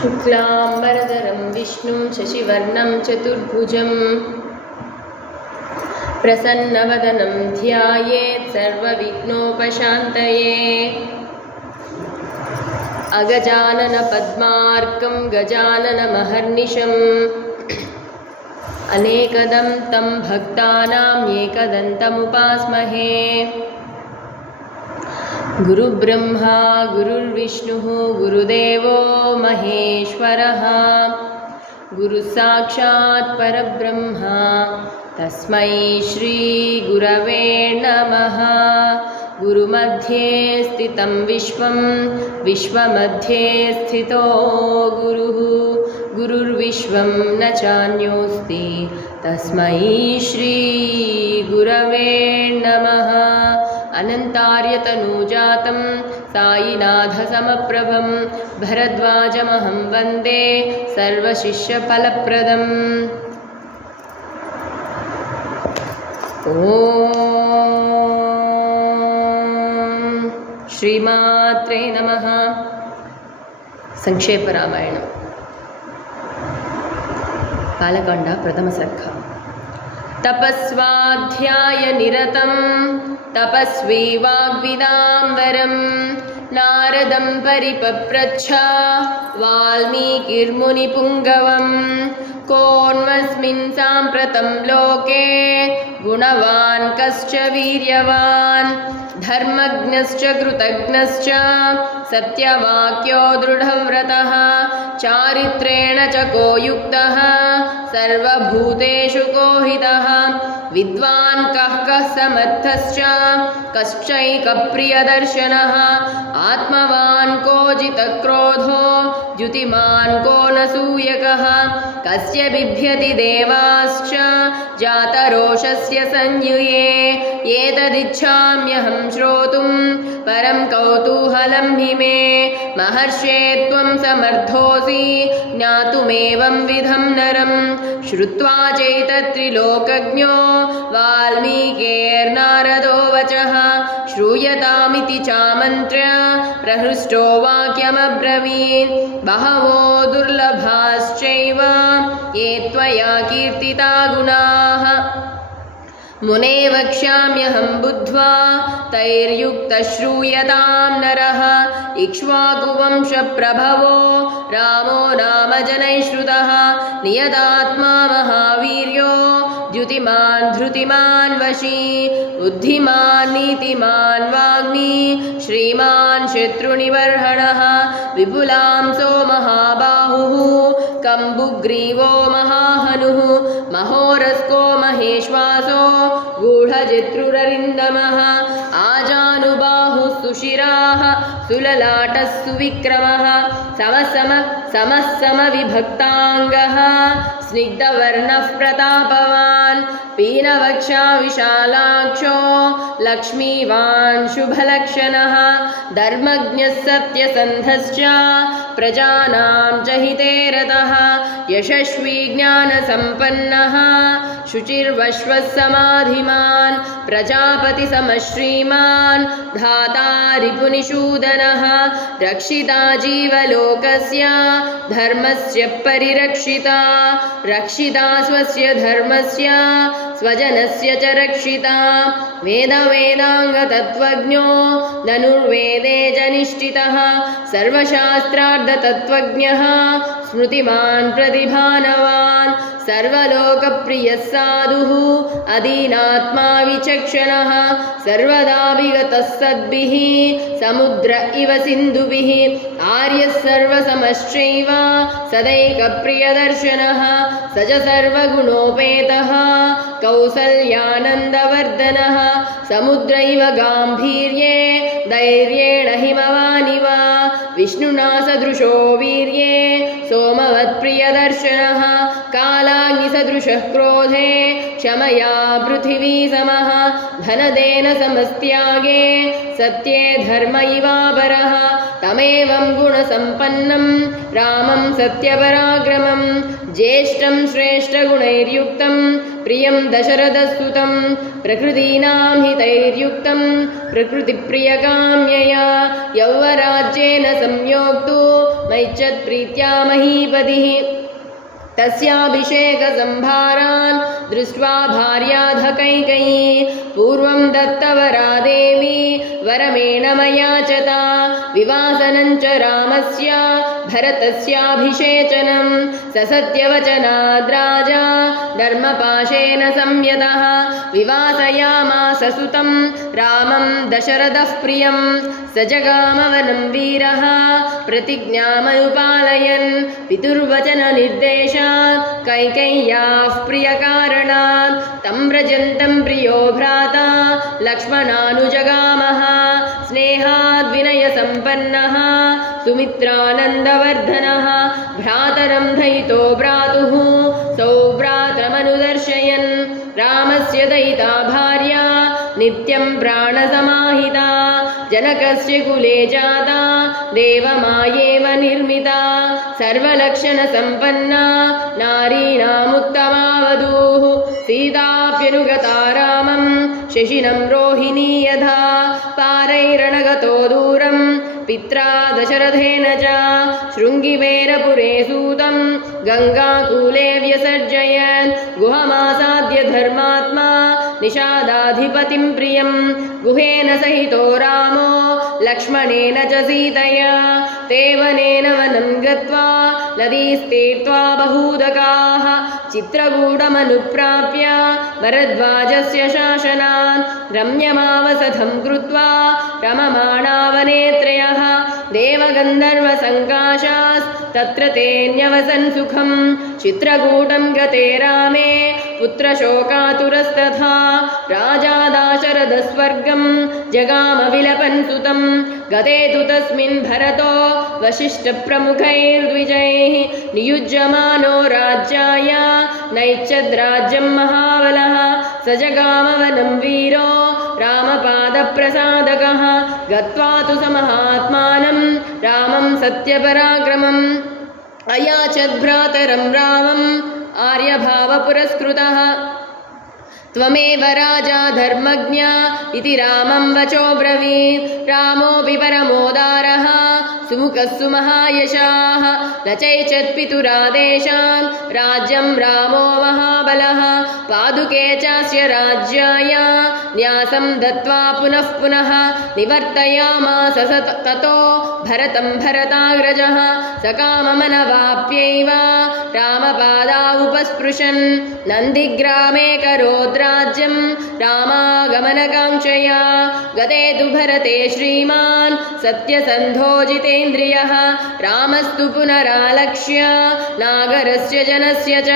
शुक्लाम्बरधरं विष्णुं शशिवर्णं चतुर्भुजं प्रसन्नवदनं ध्यायेत् सर्वविघ्नोपशान्तये। अगजाननपद्मार्कं गजाननमहर्निशम् अनेकदं तं भक्तानां एकदन्तमुपास्महे। गुरुब्रह्मा गुरुर्विष्णुः गुरुदेवो महेश्वरः गुरुसाक्षात् परब्रह्मा तस्मै श्रीगुरवे नमः। गुरुमध्ये स्थितं विश्वं विश्वमध्ये स्थितो गुरुः गुरुर्विश्वं न चान्योऽस्ति तस्मै श्रीगुरवे नमः। अनन्तार्यतनूजातं सायिनाथसमप्रभं भरद्वाजमहं वन्दे सर्वशिष्यफलप्रदम्। ॐ श्रीमात्रे नमः। संक्षेपरामायणं बालकाण्ड प्रथमसर्ग। तपस्वाध्यायनिरतं तपस्वी वाग्विदाम्बरं नारदं परिपप्रच्छ वाल्मीकिर्मुनिपुङ्गवं। कोऽन्वस्मिन् साम्प्रतं लोके गुणवान् कश्च वीर्यवान् धर्मज्ञश्च कृतज्ञश्च सत्यवाक्यो दृढव्रतः चारित्रेण च को युक्तः सर्वभूतेषु को हितः। विद्वान् कः समर्थश्च कश्चैकप्रियदर्शनः आत्मवान् को जितक्रोधो द्युतिमान् को न सूयकः। कस्य बिभ्यति देवाश्च जातरोषस्य संयुगे एतदिच्छाम्यहं श्रोतुं परं कौतूहलं हि मे। महर्षे त्वं समर्थोऽसि ज्ञातुमेवं विधं नरं श्रुत्वा चैतत्रिलोकज्ञो वाल्मीकेर्नारदो वचः। श्रूयतामिति चामन्त्र्य प्रहृष्टो वाक्यमब्रवीत्। बहवो दुर्लभाश्चैव ये त्वया कीर्तिता गुणाः मुने वक्ष्याम्यहं बुद्ध्वा तैर्युक्तः श्रूयतां नरः। इक्ष्वाकुवंशप्रभवो रामो नाम जनैः श्रुतः नियतात्मा महावीर्यो द्युतिमान् धृतिमान् वशी बुद्धिमान् नीतिमान् वाग्मी श्रीमान् शत्रुनिबर्हणः। विपुलांसो महाबाहुः कम्बुग्रीवो महाहनुः महोरस्को महेश्वासो गूढजत्रुररिन्दमः। आजानुबाहुः सुशिराः सुललाटः सुविक्रमः समः समविभक्ताङ्गः स्निग्धवर्णः प्रतापवान् पीनवक्षा विशालाक्षो लक्ष्मीवान् शुभलक्षणः। धर्मज्ञः सत्यसन्धश्च प्रजानां च हिते रतः यशस्वी ज्ञानसम्पन्नः शुचिर्वश्वः समाधिमान् प्रजापतिसमश्रीमान् धाता रिपुनिषूदनः। रक्षिता जीवलोकस्य धर्मस्य परिरक्षिता रक्षिता स्वस्य धर्मस्य स्वजनस्य च रक्षिता। वेदवेदाङ्गतत्त्वज्ञो धनुर्वेदे च निष्ठितः सर्वशास्त्रार्थतत्त्वज्ञः स्मृतिमान् प्रतिभानवान् सर्वलोकप्रियः साधुः अधीनात्मा विचक्षणः सर्वदाभिगतः सद्भिः समुद्र इव सिन्धुभिः आर्यः सर्वसमश्चैव सदैकप्रियदर्शनः स च सर्वगुणोपेतः कौसल्यानन्दवर्धनः। समुद्रैव गाम्भीर्ये धैर्येण हिमवानिव विष्णुना सदृशो वीर्ये सोमवत्प्रियदर्शनः। कालाग्निसदृशः क्रोधे क्षमया पृथिवी समः धनदेन समस्त्यागे सत्ये धर्म इवापरः। तमेवं गुणसम्पन्नं रामं सत्यपराक्रमं ज्येष्ठं श्रेष्ठगुणैर्युक्तं प्रियं दशरथस्तुतं प्रकृतीनां प्रकृतिप्रियकाम्यया यौवराज्येन संयोक्तो नैच्छत्प्रीत्या महीपतिः तस्याभिषेकसंभारान् दृष्ट्वा भार्याध कैकेयी पूर्वं दत्तवरा देवी वरमेण मयाचता विवासनं च रामस्य भरतस्याभिषेचनं ससत्यवचनाद् राजा धर्मपाशेन संयतः विवासयामास सुतं रामं दशरथः प्रियं स जगामवनं वीरः प्रतिज्ञामनुपालयन् पितुर्वचननिर्देशात् कैकेय्याः प्रियकारणात् तं व्रजन्तं प्रियो भ्राता लक्ष्मणानुजगामः स्नेहाद्विनयसम्पन्नः सुमित्रानन्दवर्धनः भ्रातरं दयितो भ्रातुः सौभ्रातरमनुदर्शयन् रामस्य दयिता भार्या नित्यं प्राणसमाहिता जनकस्य कुले जाता देवमायेव निर्मिता सर्वलक्षणसम्पन्ना नारीणामुत्तमावधूः सीताप्यनुगता रामं शशिनं रोहिणी यथा पारैरणगतो दूरं पित्रा दशरथेन च शृङ्गिवेरपुरे सूतं गङ्गाकूले व्यसर्जयन् गुहमासाद्य धर्मात्मा निषादाधिपतिं प्रियं गुहेन सहितो रामो लक्ष्मणेन च सीतया तेवनेन वनं गत्वा नदीस्तीर्त्वा बहूदकाः चित्रकूटमनुप्राप्य भरद्वाजस्य शासनान् रम्यमावसथं कृत्वा रममाणा वने त्रयः देवगन्धर्वसङ्काशास्तत्र तेऽन्यवसन् सुखं चित्रकूटं गते रामे पुत्रशोकातुरस्तथा राजा दाशरथस्वर्गं जगामविलपन् सुतं गते तु तस्मिन् भरतो वसिष्ठप्रमुखैर्द्विजैः नियुज्यमानो राज्याय नैच्छद्राज्यं महाबलः स जगामवनं वीरो रामपादप्रसादकः गत्वा तु स महात्मानं रामं सत्यपराक्रमम् अयाचद्भ्रातरं रामम् आर्यभावपुरस्कृतः त्वमेव राजा धर्मज्ञ इति रामं वचो ब्रवीत् रामोऽपि परमोदारः सुमुखः सुमहायशाः न चैच्छत्पितुरादेशान् राज्यं रामो महाबलः पादुके चास्य राज्याय न्यासं दत्त्वा पुनः पुनः निवर्तयामास ततो भरतं भरताग्रजः सकाममनवाप्यैव रामपादा उपस्पृशन् नन्दिग्रामे करोद्राज्यं रामागमनकाङ्क्षया गते तु भरते श्रीमान् सत्यसन्धोजितेन्द्रियः रामस्तु पुनरालक्ष्य नागरस्य जनस्य च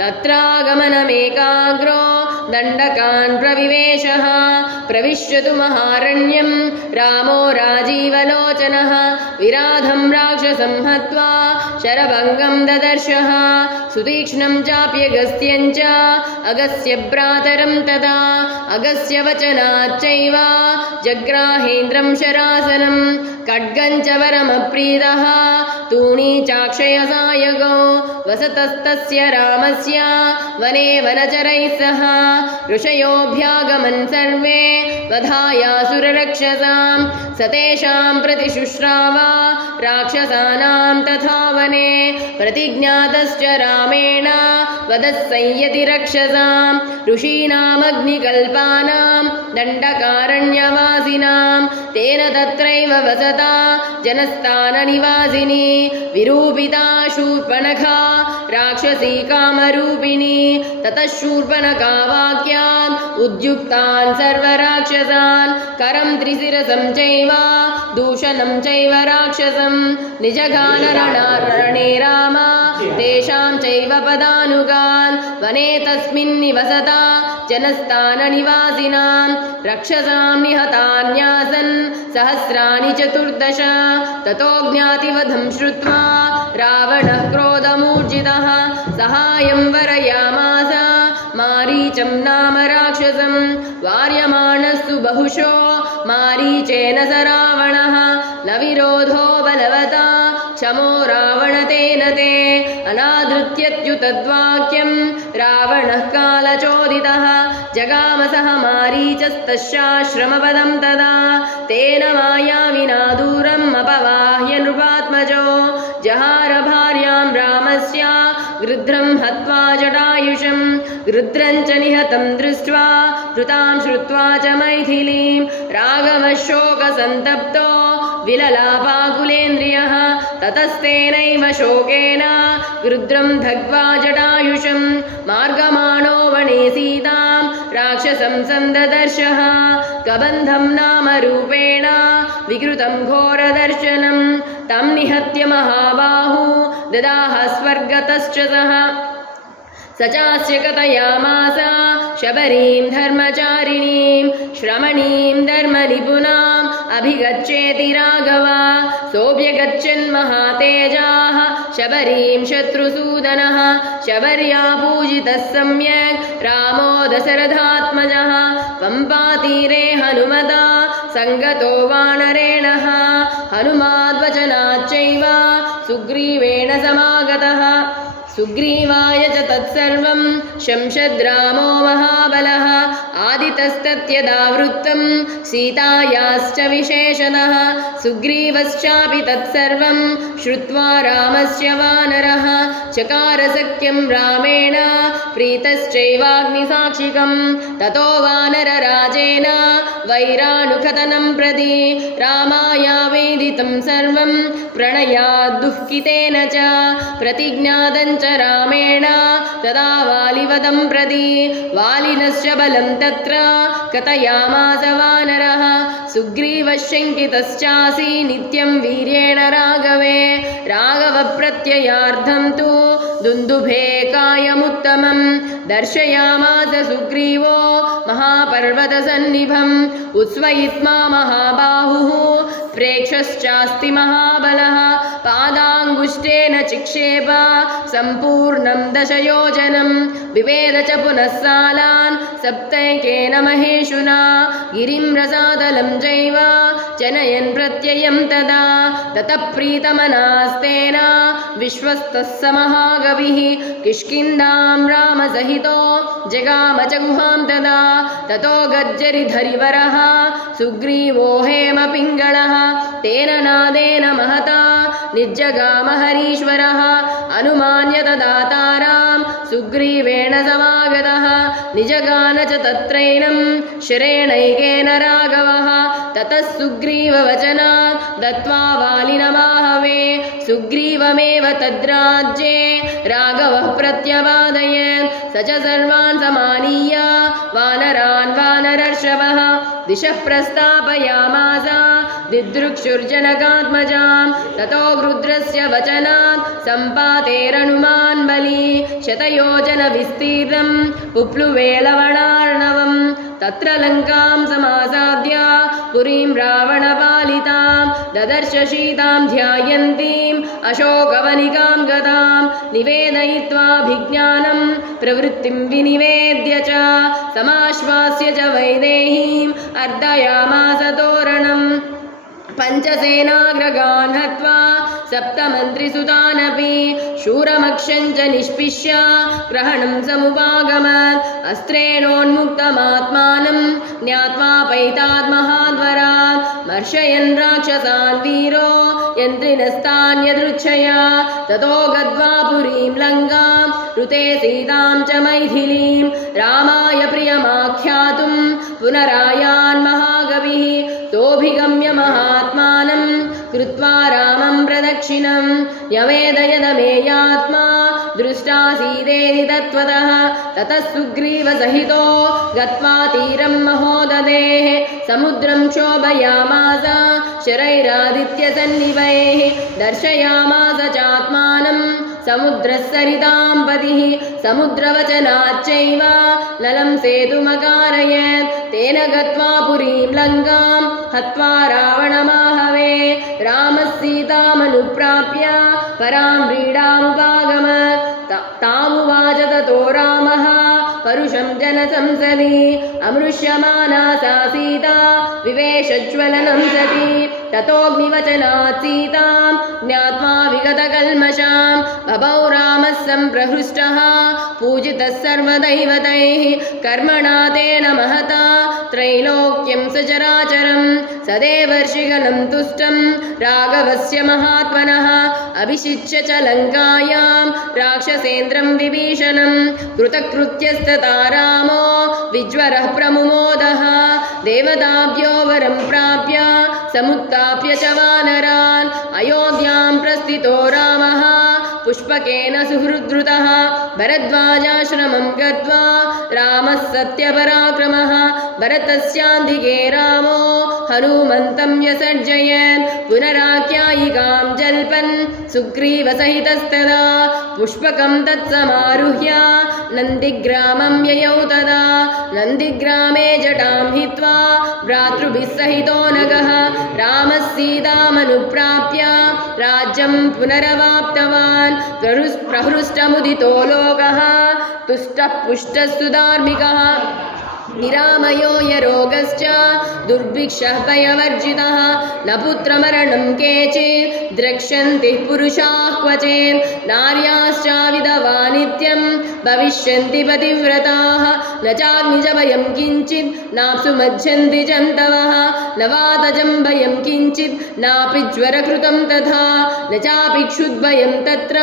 तत्रागमनमेकाग्रो दण्डकान् प्रविवेशः प्रविश्यतु महारण्यं रामो राजीवलोचनः विराधं राक्षसं हत्वा शरभङ्गं ददर्शः सुतीक्ष्णं चाप्यगस्त्यं च अगस्य भ्रातरं तदा अगस्य वचनाच्चैव जग्राहेन्द्रं शरासनं खड्गं च वरमप्रीतः तूणी चाक्षयसायगो वसतस्तस्य रामस्य वने वनचरैः सह ऋषयोऽभ्यागमन् सर्वे वधायासुररक्षसां स तेषां प्रतिशुश्रावा राक्षसानां तथा वने प्रतिज्ञातश्च रामेण वधः संयति रक्षसां ऋषीणामग्निकल्पानां दण्डकारण्यवासिनां तेन तत्रैव वसता जनस्थाननिवासिनी विरूपिता शूर्पणखा राक्षसी कामरूपिणी ततः शूर्पणखा वाक्यान् उद्युक्तान् सर्वराक्षसान् करं त्रिशिरसं चैव दूषणं चैव राक्षसं निजगानरणे राम तेषां चैव पदानुगान् वने तस्मिन् निवसता जनस्थाननिवासिनां रक्षसां निहतान्यासन् सहस्राणि 14 ततो ज्ञातिवधं श्रुत्वा रावणः क्रोधमूर्जितः सहायं वरयामास मारीचं नाम राक्षसं वार्यमाणस्तु बहुशो मारीचेन स रावणः न विरोधो बलवता क्षमो रावणतेन ते अनादृत्यत्युतद्वाक्यं रावणः कालचोदितः जगामसः मारीचस्तस्याश्रमपदं तदा तेन मायाविना दूरम् अपवाह्य नृपात्मजो रुद्रं हत्वा जटायुषं रुद्रं च निहतं दृष्ट्वा वृतां श्रुत्वा च मैथिलीं राघवशोकसन्तप्तो विललापाकुलेन्द्रियः ततस्तेनैव शोकेन रुद्रं दग्ध्वा जटायुषं मार्गमाणो वने सीतां राक्षसं सन्ददर्शः कबन्धं नाम रूपेण विकृतं घोरदर्शनं तं निहत्य महाबाहु ददाह स्वर्गतश्च सः स चास्य कथयामास शबरीं धर्मचारिणीं श्रमणीं धर्मनिपुणाम् अभिगच्छेति राघव सोऽभ्यगच्छन् महातेजाः शबरीं शत्रुसूदनः शबर्या पूजितः सम्यक् रामो दशरथात्मजः पम्पातीरे हनुमता सङ्गतो वानरेणः हनुमाद्वचनाच्चैव सुग्रीवेण समागतः सुग्रीवाय च तत्सर्वं शंशद्रामो महाबलः आदितस्तत्यदावृत्तं सीतायाश्च विशेषतः सुग्रीवश्चापि तत्सर्वं श्रुत्वा रामस्य वानरः चकार सख्यं रामेण प्रीतश्चैवाग्निसाक्षिकं ततो वानरराजेन वैरानुखतनं प्रति रामायावेदितं सर्वं प्रणयाद्दुःखितेन च प्रतिज्ञातं च रामेण तदा वालिवदं प्रति वालिनश्च बलं तत्र कथयामास वानरः सुग्रीवः शङ्कितश्चासि नित्यं वीर्येण राघवे राघवप्रत्ययार्थं तु दुन्दुभे कायमुत्तमं दर्शयामास सुग्रीवो महापर्वतसन्निभम् उत्स्वयित्मा महाबाहुः प्रेक्षश्चास्ति महाबलः पादाङ्गुष्ठेन चिक्षेप सम्पूर्णं दशयोजनं विभेद च पुनः सालान् सप्तैकेन महेशुना गिरिं रसातलं चैव जनयन् प्रत्ययं तदा ततः प्रीतमनास्तेन विश्वस्तः स महाकविः किष्किन्धां रामसहितो जगाम च गुहां तदा ततो गर्जरिधरिवरः सुग्रीवो हेमपिङ्गळः तेन नादेन महता निर्जगाम हरीश्वरः अनुमान्य तदातारां सुग्रीवेण समागतः निजगान च तत्रैनं शरेणैकेन राघवः ततः सुग्रीववचनात् दत्त्वा वालिनमाहवे सुग्रीवमेव तद्राज्ये राघवः प्रत्यपादयत् स च सर्वान् समानीय वानरान् वानरर्षभः दिशः प्रस्थापयामास दिदृक्षुर्जनकात्मजां ततो रुद्रस्य वचनात् सम्पातेरनुमान् बली शतयोजनविस्तीर्णम् उप्लुवे लवणार्णवम् तत्र लङ्कां समासाद्य पुरीं रावणपालितां ददर्श शीतां ध्यायन्तीम् अशोकवनिकां गतां निवेदयित्वाभिज्ञानं प्रवृत्तिं विनिवेद्य च समाश्वास्य च वैदेहीम् अर्दयामास तोरणम् पञ्चसेनाग्रगान् हत्वा सप्तमन्त्रिसुतानपि शूरमक्षं च निष्पिष्य ग्रहणं समुपागमत् अस्त्रेणोन्मुक्तमात्मानं ज्ञात्वा पैतात् महाद्वरात् मर्शयन् राक्षसान् वीरो यन्त्रिणस्तान्यदृच्छया ततो गत्वा पुरीं लङ्कां ऋते सीतां च मैथिलीं रामाय प्रियमाख्यातुं पुनरायान् महाकविः सोऽभिगम्य महात्मानं कृत्वा रामं प्रदक्षिणं यवेदयदमेयात्मा दृष्टासीदेति तत्त्वतः ततः सुग्रीवसहितो गत्वा तीरं महोदधेः समुद्रं क्षोभयामास शरैरादित्यसन्निभैः दर्शयामास चात्मानं समुद्रस्सरितां पतिः समुद्रवचनाच्चैव नलं सेतुमकारयत् तेन गत्वा पुरीं लङ्कां हत्वा रावणमाहवे रामः सीतामनुप्राप्य परां व्रीडामुपागमत् तामुवाच ततो रामः परुषं जनसंसदि अमृष्यमाना सा सीता विवेशज्वलनं सति ततोऽग्निवचनात् सीतां ज्ञात्वा विगतकल्मषां बभौ रामः सम्प्रहृष्टः पूजितः सर्वदैवतैः कर्मणा तेन महता त्रैलोक्यं सचराचरं सदेवर्षिगलं तुष्टं राघवस्य महात्मनः अभिषिच्य च लङ्कायां राक्षसेन्द्रं विभीषणं कृतकृत्यस्तथा रामो विज्वरः प्रमुमोदः देवताभ्यो वरं प्राप्य समुत्थाप्य च वानरान् अयोध्यां प्रस्थितो रामः पुष्पकेन सुहृद्रुतः भरद्वाजाश्रमं गत्वा रामः सत्यपराक्रमः भरतस्यान्तिके रामो हनुमन्तं व्यसर्जयन् पुनराख्यायिकां जल्पन् सुग्रीवसहितस्तदा पुष्पकं तत्समारुह्य नन्दिग्रामं ययौ तदा नन्दिग्रामे जटां हित्वा भ्रातृभिः सहितो नगः रामः सीतामनुप्राप्य राज्यं पुनरवाप्तवान् प्रहृष्टमुदितो लोकः तुष्टः पुष्टः सुधार्मिकः निरामयो यरोगश्च दुर्भिक्षः भयवर्जितः न पुत्रमरणं केचित् द्रक्ष्यन्ति पुरुषाः क्वचित् नार्याश्च विधवा नित्यं भविष्यन्ति पतिव्रताः न चाग्निजभयं किञ्चित् नाप्सु मज्जन्ति जन्तवः न वातजं भयं किञ्चित् नापि ज्वरकृतं तथा न चापि क्षुद्भयं तत्र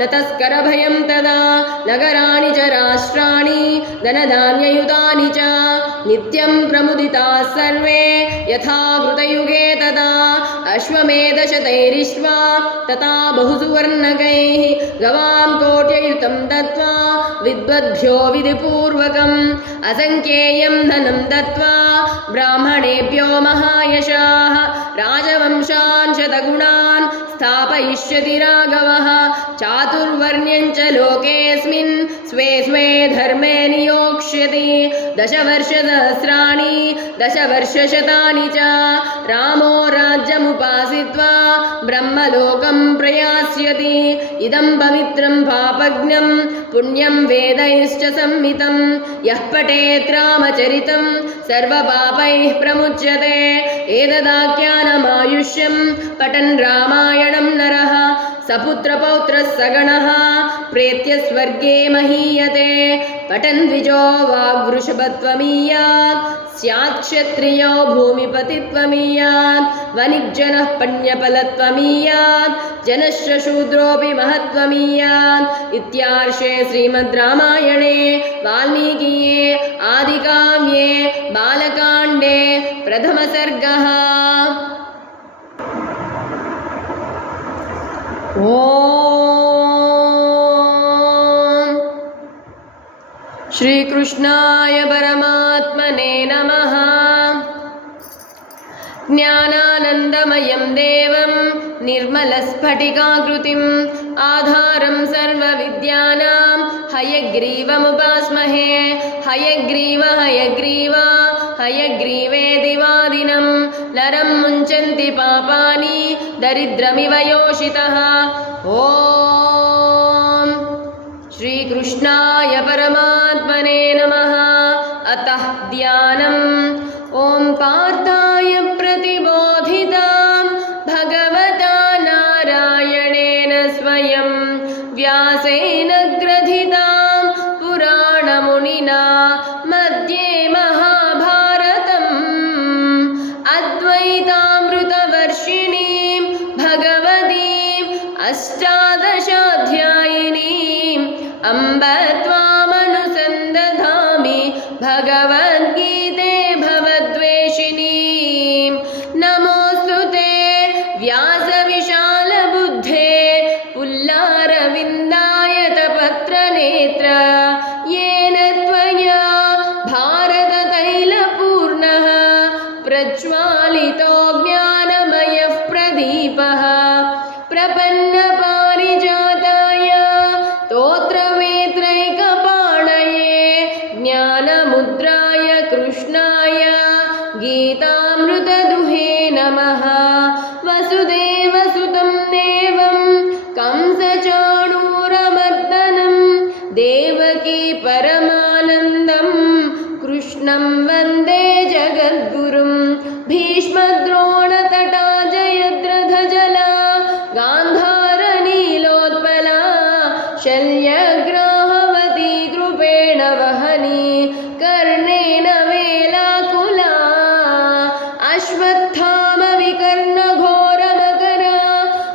न तस्करभयं तदा नगराणि च राष्ट्राणि धनधान्ययुतानि च नित्यं प्रमुदिताः सर्वे यथा कृतयुगे तदा अश्वमेधशतैरिष्ट्वा तथा बहुसुवर्णकैः गवां कोट्ययुतं दत्त्वा विद्वद्भ्यो विधिपूर्वकम् असङ्ख्येयं धनं दत्त्वा ब्राह्मणेभ्यो महायशाः राजवंशान् शतगुणान् स्थापयिष्यति राघवः चातुर्वर्ण्यं च लोकेऽस्मिन् स्वे स्वे धर्मे नियोक्ष्यति दशवर्षसहस्राणि दशवर्षशतानि च रामो राज्यमुपासित्वा ब्रह्मलोकं प्रयास्यति इदं पवित्रं पापज्ञं पुण्यं वेदैश्च संहितं यः पठेत् रामचरितं सर्वपापैः प्रमुच्यते एतदाख्यानमायुष्यं पठन् रामायणं नरः सपुत्रपौत्रः सगणः प्रेत्य स्वर्गे महीयते पठन् द्विजो वाग्वृषभत्वमीयात् स्यात् क्षत्रियो भूमिपतित्वमीयात् वनिज्जनः पण्यफलत्वमीयात् जनश्च शूद्रोऽपि महत्त्वमीयात् इत्यार्षे श्रीमद् रामायणे वाल्मीकिये आदिकाव्ये बालकाण्डे प्रथमसर्गः। ओम श्रीकृष्णाय परमात्मने नमः। ज्ञानानन्दमयं देवं निर्मलस्फटिकाकृतिम् आधारं सर्वविद्यानां हयग्रीवमुपास्महे। हयग्रीव हयग्रीव हयग्रीवेति वादिनं नरं मुञ्चन्ति पापानि दरिद्रमिव योषितः। ॐ श्रीकृष्णाय परमात्मने नमः। अतः ध्यानम्। ॐ पार्थाय प्रतिबोधितां भगवता नारायणेन स्वयं व्यासेन ग्रथितां पुराणमुनिना मध्ये महाभारतम् अद्वैतामृतवर्षिणीं भगवतीम् अष्टादशाध्यायिनीम् अम्ब त्वामनुसन्दधामि भगवद्गीते भवद्वेषिणीं। नमोऽस्तु ते व्यासविशालबुद्धे पुल्लारविन्दायतपत्रनेत्र येन त्वया भारततैलपूर्णः प्रज्वालितो ज्ञानमयः प्रदीपः। प्रपन्नपारिजाताय स्तोत्रवेत्रैकपाणये ज्ञानमुद्राय कृष्णाय गीतामृतदुहे नमः। वसुदेवसुतं देवं कंसचाणूरमर्दनं देवकी परमानन्दं कृष्णं वन्दे जगद्गुरुं। भीष्मद्रोणतटा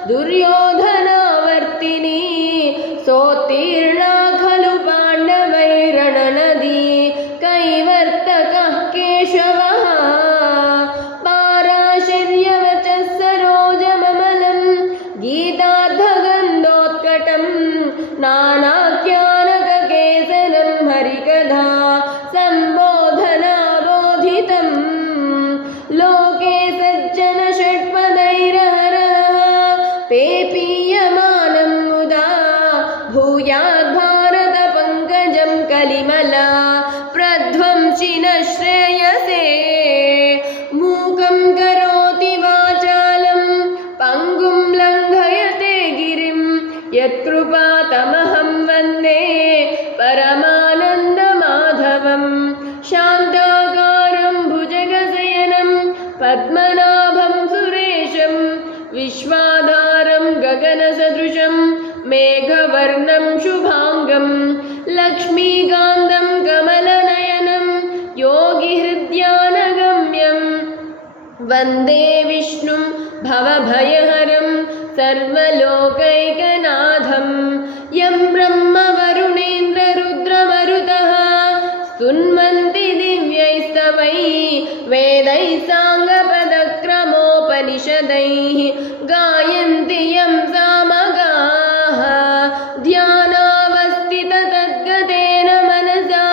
दुर्योधनावर्तिनी सोत्तीर्णा खलु पाण्डवैरणनदी कैवर्तकः केशवः पाराशर्यवचः सरोजममलं गीतार्थगन्धोत्कटं नानाख्यानककेसरं हरिकथा सम्बोधनाबोधितं लोके सज्जन षट्पदैरहरः पेपीयमानं मुदा भूयाद् पंकजं कलिमला प्रध्वंसिन श्रेयसे मूकं करोति वाचालं पंगुं लङ्घयते गिरिं यत्कृपातमहं वन्दे परमानन्दमाधवं शान्ताकारं भुजगशयनं पद्मनाभं सुरेशं विश्वाधारं गगनसदृशं मेघवर्णं शुभांगं लक्ष्मीकान्तं कमलनयनं योगिहृद्यानगम्यं वन्दे विष्णुं भवभयहरं सर्वलोकैकनाथं यं ब्रह्मवरुणेन्द्ररुद्रमरुतः स्तुन्वन्ति दिव्यैस्तवैः वेदैः साङ्गपदक्रमोपनिषदैः गायन्ति यं सामगाः ध्यानावस्थिततद्गतेन मनसा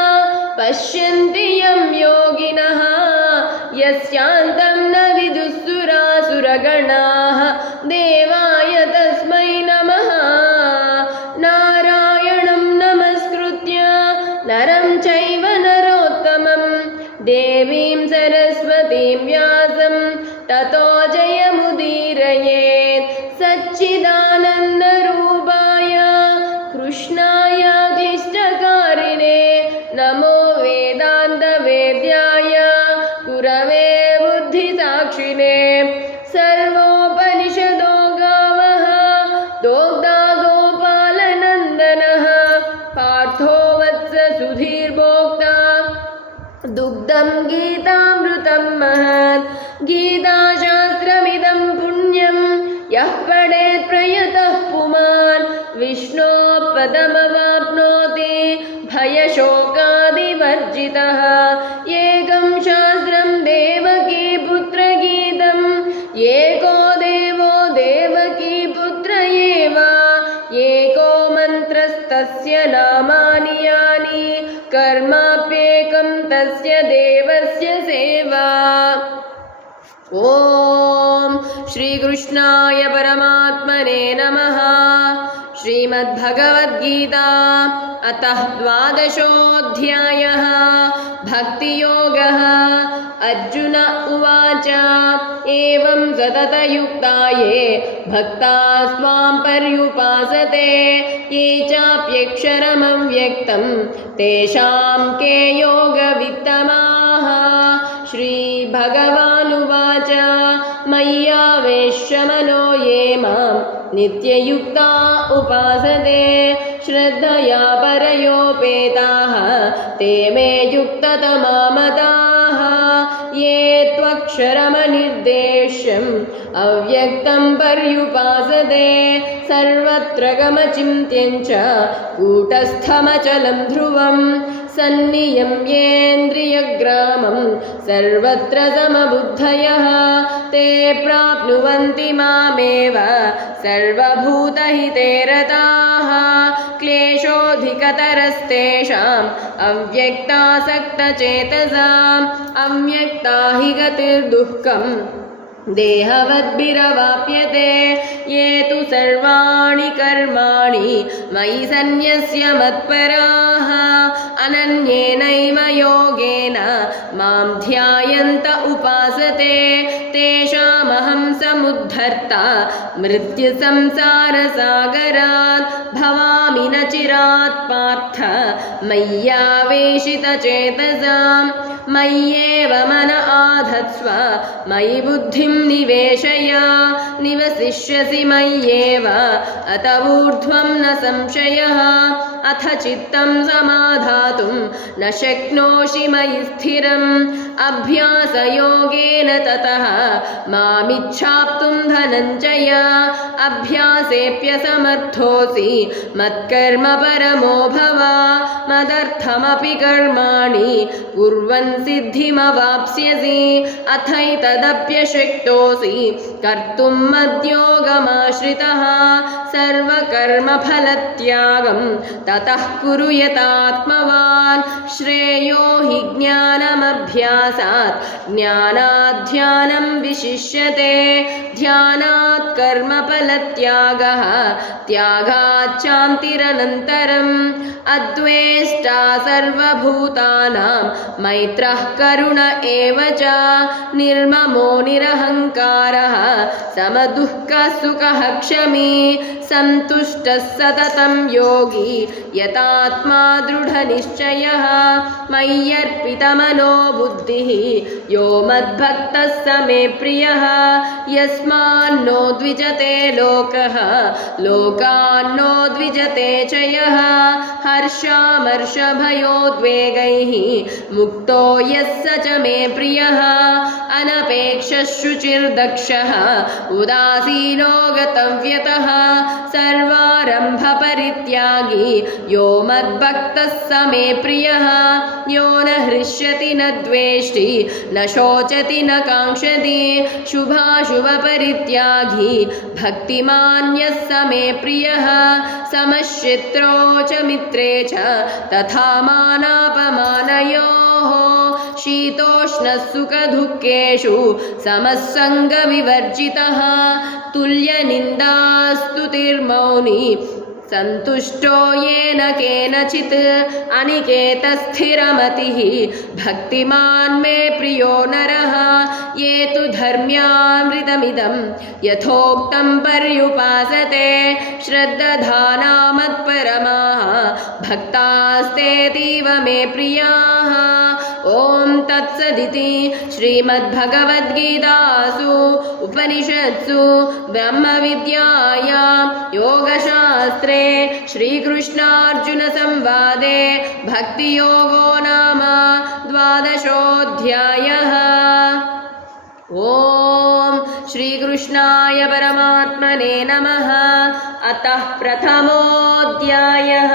पश्यन्ति यं योगिनः यस्यान्तं न विदुःसुरासुरगणाः देवाय तस्मै नमः नारायणं नमस्कृत्य नरं चैव नरोत्तमं देवीं सरस्वतीं व्यासं ततो जयमुदीरयेत् सच्चिदानन्दरूपाय कृष्णाय क्लिष्टकारिणे नमो वेदान्तवेद्याय गुरवे बुद्धिसाक्षिणे सर्वोपनिषदो गावः दोग्धा गोपालनन्दनः पार्थो वत्स सुधीर्भोक्ता दुग्धं गीतामृतं महत् गीताशास्त्रमिदं पुण्यं यः पठेत् प्रयतः पुमान् विष्णोः पदमवाप्नोति भयशोकादिवर्जितः एकं शास्त्रं देवकीपुत्रगीतम् एको देवो देवकीपुत्र एव एको मन्त्रस्तस्य नामानि यानि कर्माप्येकं तस्य देवस्य सेवा। ॐ श्रीकृष्णाय परमात्मने नमः। श्रीमद्भगवद्गीता अतः द्वादशोऽध्यायः भक्तियोगः। अर्जुन उवाच एवं सततयुक्ता ये भक्ताः स्वां पर्युपासते ये चाप्यक्षरमव्यक्तं तेषां के योगवित्तमाः। श्रीभगवानुवाच मय्यावेश्य मनो ये मां नित्ययुक्ता उपासते श्रद्धया परयोपेताः ते मे युक्ततमा मताः। ये त्वक्षरमनिर्देश्यम् अव्यक्तं पर्युपासते सर्वत्र गमचिन्त्यं च कूटस्थमचलं ध्रुवं सन्नियम्येन्द्रियग्रामं सर्वत्र समबुद्धयः ते प्राप्नुवन्ति मामेव सर्वभूतहिते रताः। क्लेशोऽधिकतरस्तेषाम् अव्यक्तासक्तचेतसाम् अव्यक्ता हि गतिर्दुःखम् देहवद्भिरवाप्यते। ये तु सर्वाणि कर्माणि मयि सन्न्यस्य मत्पराः अनन्येनैव योगेन मां ध्यायन्त उपासते तेषामहं समुद्धर्ता मृत्युसंसारसागरात् भवामि न चिरात् पार्थ मय्यावेशितचेतसाम्। मय्येव मन आधत्स्व मयि बुद्धिं निवेशय निवसिष्यसि मय्येव अत ऊर्ध्वं न संशयः। अथ चित्तं समाधातुं न शक्नोषि मयि स्थिरम् अभ्यासयोगेन ततः मामिच्छा प्राप्तुं धनञ्जय अभ्यासेऽप्यसमर्थोऽसि मत्कर्म परमो भव मदर्थमपि कर्माणि कुर्वन् सिद्धिमवाप्स्यसि अथैतदप्यशक्तोऽसि कर्तुं मद्योगमाश्रितः सर्वकर्मफलत्यागं ततः कुरु यतात्मवान् श्रेयो हि ज्ञानमभ्यासात् ज्ञानाध्यानं विशिष्यते ध्यानात् कर्मफलत्यागः त्यागाच्चान्तिरनन्तरम् अद्वेष्टा सर्वभूतानां मैत्रः करुण एव च निर्ममो निरहङ्कारः समदुःखः सुखः क्षमी सन्तुष्टः सततं योगी यतात्मा दृढनिश्चयः मय्यर्पितमनो बुद्धिः यो मद्भक्तः स मे प्रियः यस्मान्नो द्विजते लोकः लोकान्नो द्विजते च यः हर्षामर्षभयोद्वेगैः मुक्तो यः स च मे प्रियः अनपेक्षः शुचिर्दक्षः उदासीनो गतव्यतः सर्वारम्भपरित्यागी यो मद्भक्तः स मे प्रियः यो न हृष्यति न द्वेष्टि न शोचति न काङ्क्षति शुभाशुभपरित्यागी भक्तिमान् यः स मे प्रियः समश्चित्रो च मित्रे च तथा मानापमानयोः शीतोष्णसुखदुःखेषु समस्सङ्गविवर्जितः तुल्यनिन्दास्तुतिर्मौनी सन्तुष्टो येन केनचित् अनिकेतस्थिरमतिः भक्तिमान् मे प्रियो नरः ये तु धर्म्यामृतमिदं यथोक्तं पर्युपासते श्रद्धाना मत्परमाः भक्तास्तेतीव मे प्रियाः ॐ तत्सदिति श्रीमद्भगवद्गीतासु उपनिषत्सु ब्रह्मविद्यायां योगशास्त्रे श्रीकृष्णार्जुनसंवादे भक्तियोगो नाम 12ोऽध्यायः। ॐ श्रीकृष्णाय परमात्मने नमः। अतः प्रथमोऽध्यायः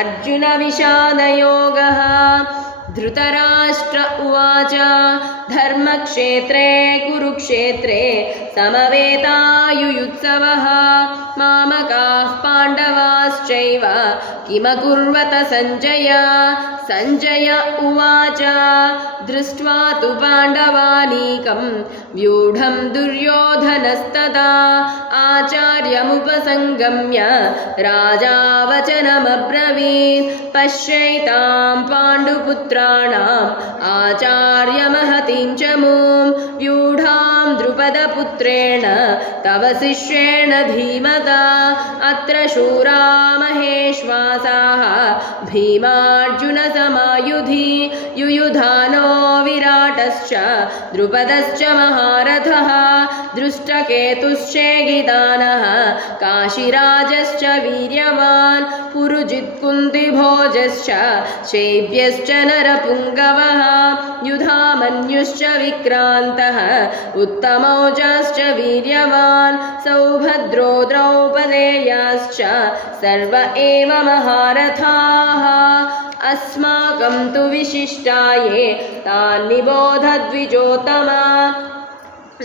अर्जुनविषादयोगः। धृतराष्ट्र उवाच धर्मक्षेत्रे कुरुक्षेत्रे समवेतायुयुत्सवः मामकाः पाण्डवाश्चैव किमकुर्वत सञ्जय। सञ्जय उवाच दृष्ट्वा तु पाण्डवानीकं व्यूढं दुर्योधनस्तदा आचार्यमुपसङ्गम्य राजा वचनमब्रवीत् पश्यैतां पाण्डुपुत्राणाम् आचार्यमहतीं च मूं व्यूढां द्रुपदपुत्रेण तव शिष्येण धीमता अत्र शूरा महेश्वासाः भीमार्जुनसमायुधि युयुधानो विराटश्च द्रुपदश्च महारथः दृष्टकेतुश्चेकितानः काशीराजश्च वीर्यवान् पुरुजित्कुन्तिभोजश्च शैब्यश्च नरपुङ्गवः युधामन्युश्च विक्रान्तः उत्तमौजाश्च वीर्यवान् सौभद्रो द्रौपदेयाश्च सर्व एव महारथाः अस्माकं तु विशिष्टाये तान् निबोध द्विजोत्तमा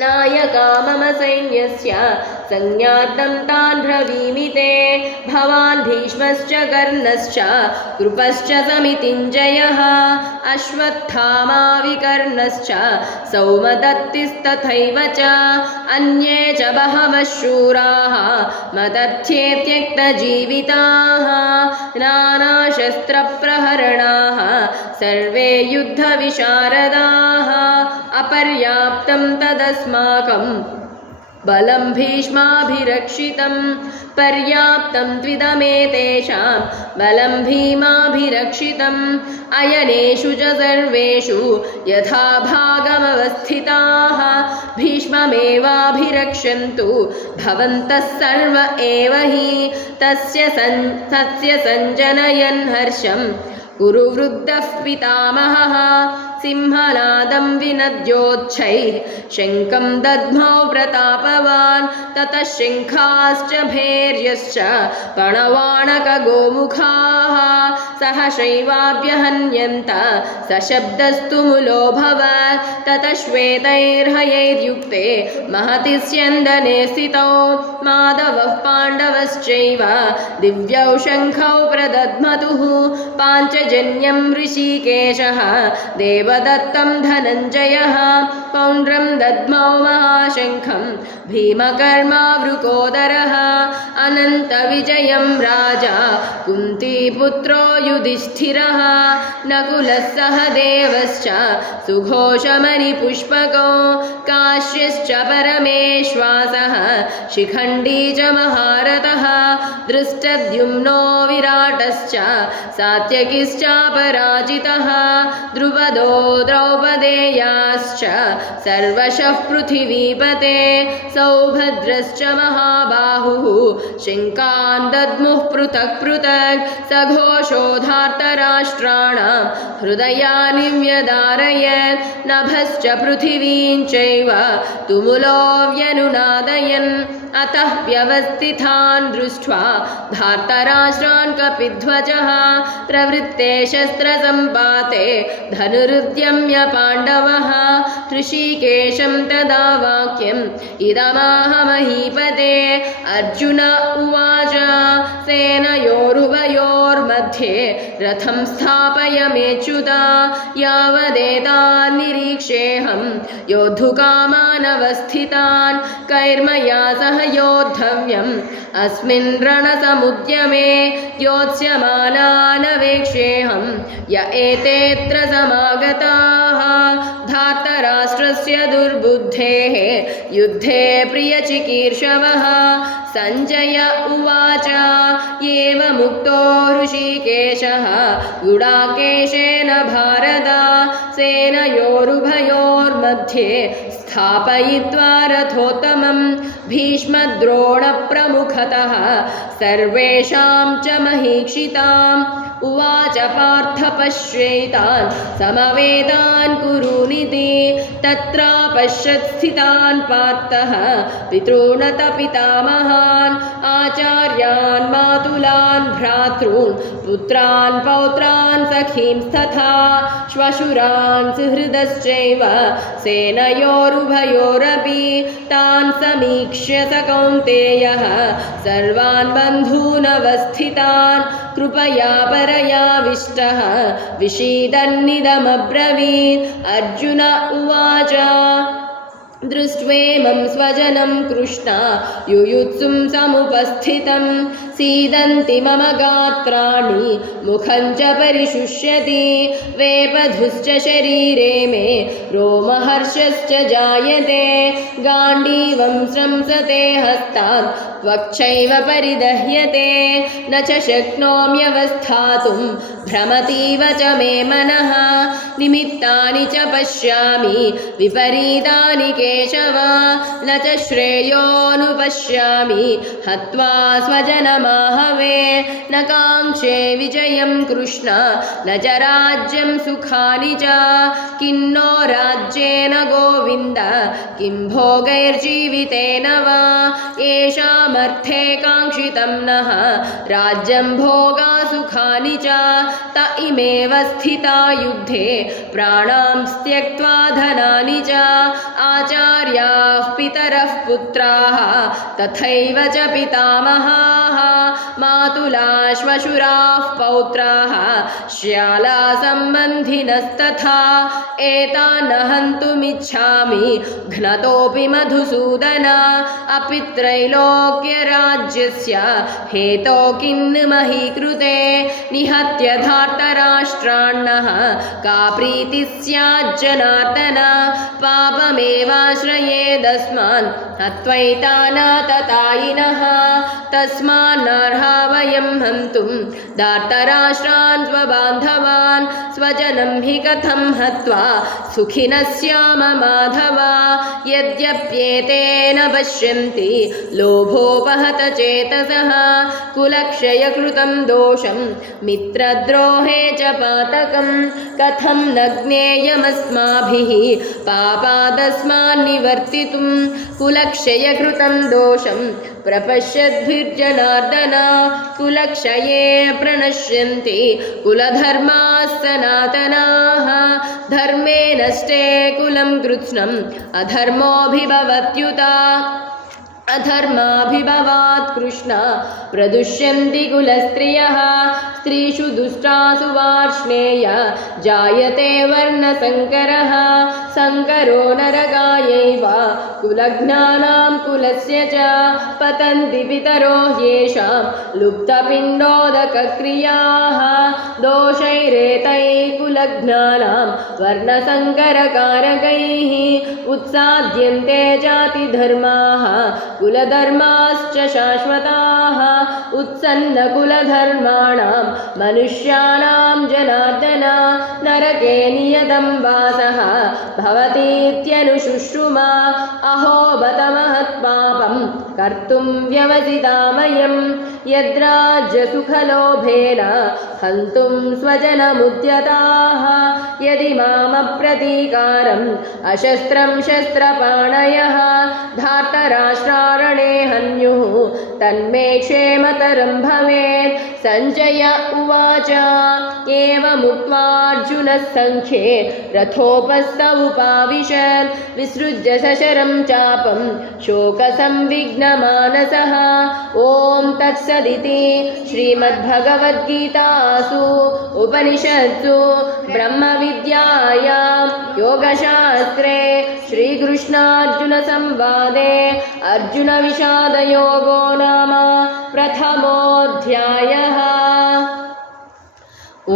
नायका मम सैन्यस्य संज्ञार्थं तान् ब्रवीमि ते भवान् भीष्मश्च कर्णश्च कृपश्च समितिञ्जयः अश्वत्थामा विकर्णश्च सौमदत्तिस्तथैव च अन्ये च बहवः शूराः मदध्ये त्यक्तजीविताः नानाशस्त्रप्रहरणाः सर्वे युद्धविशारदाः अपर्याप्तं तदस्माकं बलं भीष्माभिरक्षितं पर्याप्तं त्विदमेतेषां बलं भीमाभिरक्षितम् अयनेषु च सर्वेषु यथा भागमवस्थिताः भीष्ममेवाभिरक्षन्तु भवन्तः सर्व एव हि तस्य सञ्जनयन् हर्षं कुरु वृद्धः पितामहः सिंहनादं विनद्योच्छैः शङ्खं दद्मौ प्रतापवान् ततः शङ्खाश्च भैर्यश्च पणवाणकगोमुखाः सहशैवाभ्यहन्यन्त सशब्दस्तु मुलोऽभवत् ततः श्वेतैर्हयैर्युक्ते महति स्यन्दने स्थितौ माधवः पाण्डवश्चैव दिव्यौ शङ्खौ प्रदध्मतुः पाञ्चजन्यं ऋषिकेशः देवदत्तं धनञ्जयः पौण्ड्रं दद्मौ महाशङ्खं भीमकर्मावृकोदरः अनन्तविजयं राजा कुन्तीपुत्रो युधिष्ठिरः नकुलः सहदेवश्च सुघोषमणिपुष्पको काश्यश्च परमेश्वासः शिखण्डी च महारथः दृष्टद्युम्नो विराटश्च सात्यकिश्चापराजितः द्रुपदो द्रौपदेयाश्च सर्वशः पृथिवीपते सौभद्रश्च महाबाहुः शङ्खान् दद्मुः पृथक् पृथक् सघोषोधार्तराष्ट्राणां हृदयानि व्यदारयत् नभश्च पृथिवीं चैव तुमुलो व्यनुनादयन् अतः व्यवस्थितान् दृष्ट्वा धार्तराष्ट्रान् कपिध्वजः प्रवृत्ते शस्त्रसम्पाते धनुरुद्यम्य पाण्डवः ऋषिकेशं तदा वाक्यम् इदमाह महीपते अर्जुन उवाच सेनयोरुभयोर्मध्ये रथं स्थापयमेच्युता यावदेतान् निरीक्षेऽहं योद्धुकामानवस्थितान् कैर्मया सह योद्धव्यम् अस्मिन् रणसमुद्यमे योत्स्यमानानवेक्षेऽहं य एतेऽत्र समागताः धार्तराष्ट्रस्य दुर्बुद्धेः युद्धे प्रियचिकीर्षवः सञ्जय उवाच एवमुक्तो ऋषिकेशः गुडाकेशेन भारत सेनयोरुभयोर्मध्ये स्थापयित्वा रथोत्तमं भीष्मद्रोणप्रमुखतः सर्वेषां च महीक्षिताम् उवाच पार्थ पश्येतान् समवेतान् कुरुनिति तत्रा पश्यत् स्थितान् पार्थः पितॄणत पितामहान् आचार्यान् मातुलान् भ्रातॄन् पुत्रान् पौत्रान् सखींस्तथा श्वशुरान् सुहृदश्चैव सेनयोरुभयोरपि तान् समीक्ष्य स कौन्तेयः सर्वान् बन्धूनवस्थितान् कृपया परयाविष्टः विषीदन्निदमब्रवीत् अर्जुन उवाच दृष्ट्वेमं स्वजनं कृष्ण युयुत्सुं समुपस्थितं सीदन्ति मम गात्राणि मुखं च परिशुष्यति वेपधुश्च शरीरे मे रोमहर्षश्च जायते गाण्डीवं स्रंसते हस्तात् त्वक्चैव परिदह्यते न च शक्नोम्यवस्थातुं भ्रमतीव च मे मनः निमित्तानि च पश्यामि विपरीतानि केशव न च श्रेयोऽनुपश्यामि हत्वा स्वजनमाहवे न काङ्क्षे विजयं कृष्ण न च राज्यं सुखानि च किन्नो राज्येन गोविन्द किं भोगैर्जीवितेन वा येषामर्थे काङ्क्षितं नः राज्यं भोगा सुखानि च त इमेव स्थिता युद्धे प्राणां त्यक्त्वा धनानि च आचार्याः पितरः पुत्राः तथैव च पितामहाः मातुला श्वशुराः पौत्राः श्यालासम्बन्धिनस्तथा एतान् हन्तुमिच्छामि घ्नतोऽपि मधुसूदन अपि त्रैलोक्यराज्यस्य हेतो किन्न मही कृते निहत्य धार्तराष्ट्राण्णः का प्रीतिः स्याज्जनार्दन पापमेवाश्रयेदस्मान् हत्वैतानाततायिनः तस्मान्नर्ह वयं हन्तुं दार्तराष्ट्रान् स्वबान्धवान् स्वजनं हि कथं हत्वा सुखिनः स्याम माधव यद्यप्येतेन पश्यन्ति लोभोपहत चेतसः कुलक्षयकृतं दोषं मित्रद्रोहे च पातकं कथं न ज्ञेयमस्माभिः पापादस्मान्निवर्तितुं कुलक्षयकृतं दोषं प्रपश्यद्भिर्जनार्दन कुलक्षये प्रणश्यन्ति कुलधर्माः सनातनाः धर्मे नष्टे कुलं कृत्स्नम् अधर्मोऽभिभवत्युता अधर्माभिभवात् कृष्ण प्रदुष्यन्ति कुलस्त्रियः स्त्रीषु दुष्टासु वार्ष्णेय जायते वर्णसङ्करः सङ्करो नरकायैव कुलज्ञानां कुलस्य च पतन्ति पितरो ह्येषां लुप्तपिण्डोदकक्रियाः दोषैरेतैः कुलज्ञानां वर्णसङ्करकारकैः उत्साद्यन्ते जातिधर्माः कुलधर्माश्च शाश्वताः उत्सन्नकुलधर्माणां मनुष्याणां जनार्दन नरके नियतं वासः भवतीत्यनुशुश्रुमा अहो बत महत्पापं कर्तुं व्यवसितामयं यद्राज्यसुखलोभेन हन्तुं स्वजनमुद्यताः यदि मामप्रतीकारम् अशस्त्रं शस्त्रपाणयः धार्तराष्ट्रारणे हन्युः तन्मे क्षेमतरं भवेत् सञ्जय उवाच एवमुक्त्वार्जुनः सङ्ख्ये रथोपस्थ उपाविशत् विसृज्य सशरं चापं शोकसंविघ्नमानसः ॐ तत्सदिति श्रीमद्भगवद्गीतासु उपनिषत्सु ब्रह्मविद्यायां योगशास्त्रे श्रीकृष्णार्जुनसंवादे अर्जुनविषादयोगो नाम प्रथमोऽध्यायः।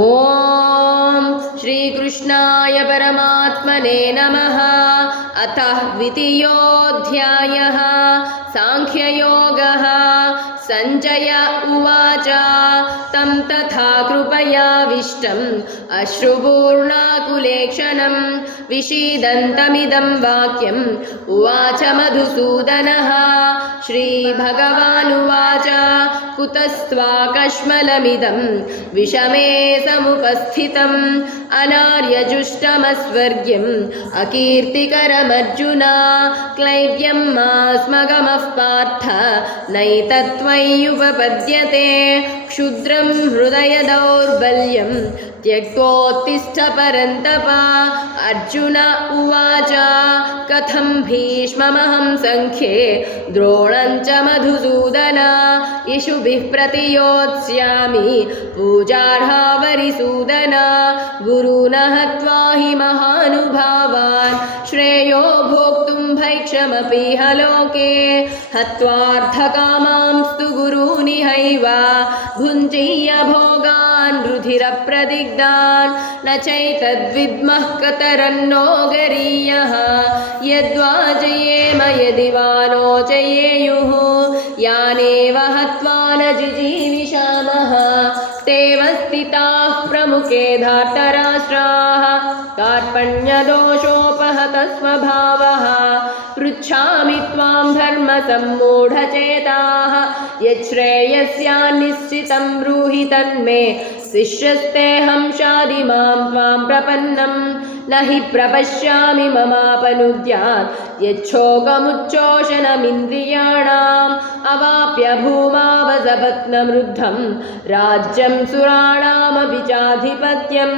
ॐ श्रीकृष्णाय परमात्मने नमः। अथ द्वितीयोऽध्यायः सांख्ययोगः। सञ्जय उवाच तं तथा कृपयाविष्टम् अश्रुपूर्णाकुलेक्षणं विषीदन्तमिदं वाक्यम् उवाच मधुसूदनः। श्रीभगवानुवाच कुतस्त्वाकश्मलमिदं विषमे समुपस्थितम् अनार्यजुष्टमस्वर्ग्यम् अकीर्तिकरमर्जुन क्लैब्यं मास्मगमः पार्थ नैतत्त्वय्युपपद्यते क्षुद्रं हृदय दौर्बल्यं त्यक्तोत्तिष्ठ परन्तप। अर्जुन उवाच कथं भीष्ममहं सङ्ख्ये द्रोणं च मधुसूदन इषुभिः प्रतियोत्स्यामि पूजार्हा वरिसूदन गुरुन् हत्वा हि महानुभावान् श्रेयो भोक्तुं भैक्षमपीह लोके हत्वार्थकामांस्तु गुरूनिहैव भुञ्जीय भोगान् रुधिरप्रदिग्धान् न चैतद्विद्मः कतरन्नो गरीयः यद्वा जयेम यदि वा नो जयेयुः यानेव हत्वा न जिजीविषामः तेव स्थिताः प्रमुखे धार्तराष्ट्राः कार्पण्यदोषोपहतः स्वभावः पृच्छामि त्वां धर्मसम्मूढचेताः यच्छ्रेयस्यान्निश्चितं ब्रूहि तन्मे शिष्यस्तेऽहं शाधिमां त्वां प्रपन्नं न हि प्रपश्यामि ममापनुद्यात् यच्छोकमुच्चोषणमिन्द्रियाणाम् अवाप्य भूमावसपत्नमृद्धं राज्यं सुराणामपि चाधिपत्यं।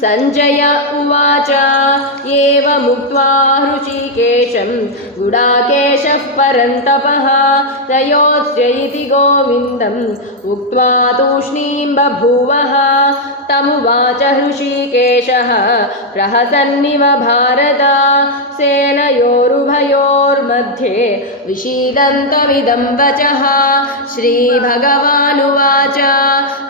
सञ्जय उवाच एवमुक्त्वा ऋषिकेशं गुडाकेशः परन्तपः तयोत्स्य इति गोविन्दम् उक्त्वा तूष्णीं बभूवः। तमुवाच ऋषिकेशः प्रहसन्निव भारत सेनयोरुभयोर्मध्ये विषीदन्तमिदं वचः। श्रीभगवानुवाच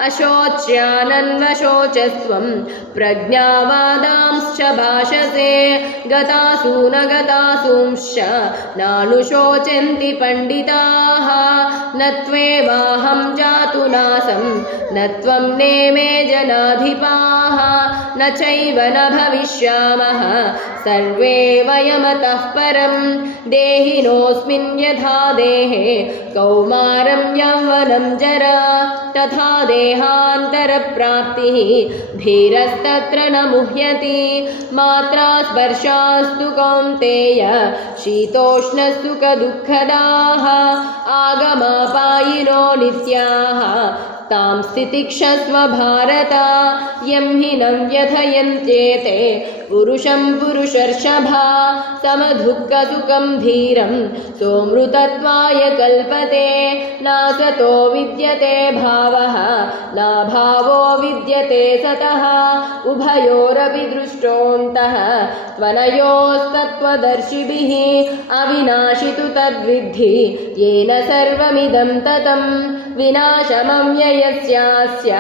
अशोच्यानन्वशोचस्त्वं प्रज्ञावादांश्च भाषसे गतासून गतासूंश्च नानुशोचन्ति पण्डिताः न त्वेवाहं जातु नासं न त्वं नेमे जनाधिपाः न चैव न भविष्यामः सर्वे वयमतः परं देहिनोऽस्मिन् यथा देहे कौमारं यौवनं जरा तथा देहान्तरप्राप्तिः धीरस्तत्र न मुह्यति मात्रा स्पर्शास्तु कौन्तेय शीतोष्णसुखदुःखदाः आगमापायिनो नित्याः तां स्थितिक्षस्व भारत यं हि न व्यथयन्त्येते पुरुषं पुरुषर्षभा समदुःखसुखं धीरं सोऽमृतत्वाय कल्पते नासतो विद्यते भावः नाभावो विद्यते सतः उभयोरपि दृष्टोऽन्तः त्वनयोस्तत्त्वदर्शिभिः अविनाशि तु तद्विद्धि येन सर्वमिदं ततं विनाशमव्ययस्यास्य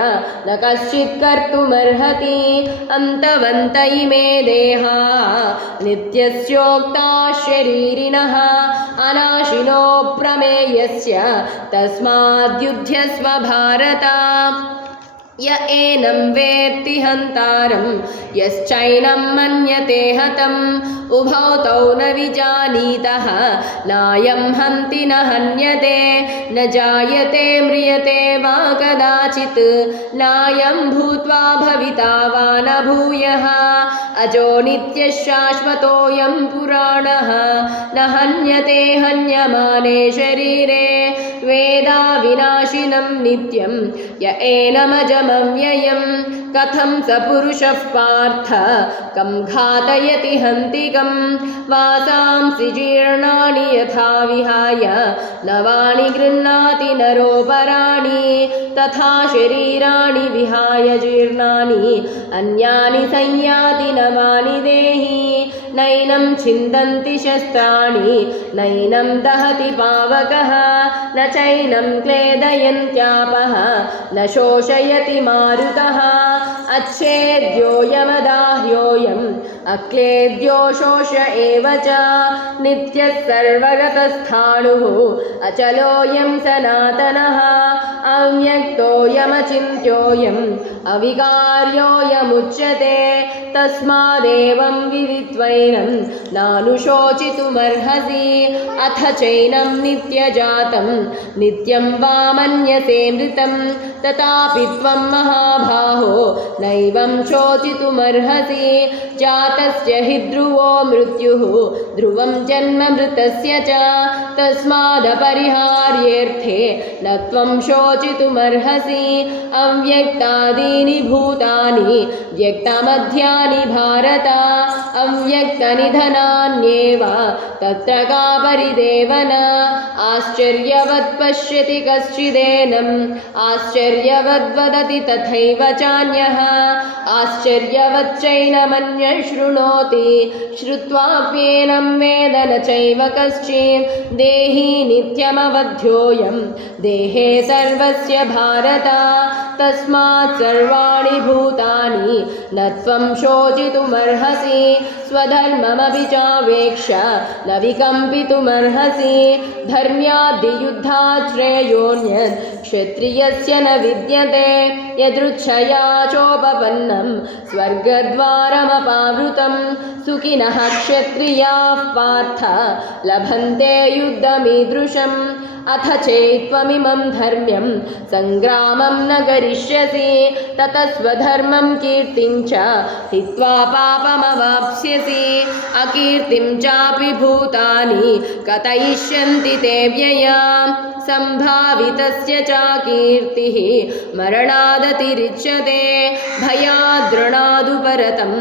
न कश्चित् कर्तुमर्हति अन्तवन्त इमे देहाः नित्यस्योक्ताः शरीरिणः अनाशिनो प्रमेयस्य तस्माद्युध्यस्व भारत य एनं वेत्ति हन्तारं यश्चैनं मन्यते हतम् उभौ तौ न विजानीतः नायं हन्ति न हन्यते न जायते म्रियते वा कदाचित् नायं भूत्वा भविता वा न भूयः अजो नित्यः शाश्वतोऽयं पुराणः न हन्यते हन्यमाने शरीरे वेदा विनाशिनं नित्यं य एनमजमव्ययं कथं स पुरुषः पार्थ कं घातयति हन्तिकं वासांसि जीर्णानि यथा विहाय नवानि गृह्णाति नरोपराणि तथा शरीराणि विहाय जीर्णानि अन्यानि संयाति नवानि देहि नैनं छिन्दन्ति शस्त्राणि नैनं दहति पावकः न चैनं क्लेदयन्त्यापः न शोषयति मारुतः अच्छेद्योऽयमदाह्योऽयम् अक्लेद्यो शोष एव च नित्यः सर्वगतस्थाणुः अचलोऽयं सनातनः अव्यक्तोऽयमचिन्त्योऽयम् अविकार्योऽयमुच्यते तस्मादेवं विदित्वैनं नानुशोचितुमर्हसि अथ चैनं नित्यजातं नित्यं वा मन्यसे मृतं तथापि त्वं महाबाहो नैवं शोचितुमर्हसि जातस्य हि ध्रुवो मृत्युः ध्रुवं जन्म मृतस्य च तस्मादपरिहार्येऽर्थे न त्वं शोचितुमर्हसि अव्यक्तादीनि भूतानि व्यक्तमध्यानि भारत अव्यक्तनिधनान्येव तत्र का परिदेवना आश्चर्यवत् पश्यति कश्चिदेनम् आश्चर्यवद्वदति तथैव चान्यः आश्चर्यवच्चैनमन्यः शृणोति श्रुत्वाप्येनं वेद न चैव कश्चित् देही नित्यमवध्योऽयं देहे सर्वस्य भारत तस्मात् सर्वाणि भूतानि न त्वं शोचितुमर्हसि स्वधर्ममपि चावेक्ष्य न विकम्पितुमर्हसि धर्म्याद्धियुद्धात् श्रेयोऽन्यत् क्षत्रियस्य न विद्यते यदृच्छया चोपपन्नं स्वर्गद्वारमपावृतं सुखिनः क्षत्रियाः पार्थ लभन्ते युद्धमीदृशम् अथ चेत्त्वमिमं धर्म्यं सङ्ग्रामं न करिष्यसि ततः स्वधर्मं कीर्तिं च हित्वा पापमवाप्स्यसि अकीर्तिं चापि भूतानि कथयिष्यन्ति ते व्ययाम् सम्भावितस्य च कीर्तिः मरणादतिरिच्यते भयाद्रणादुपरतं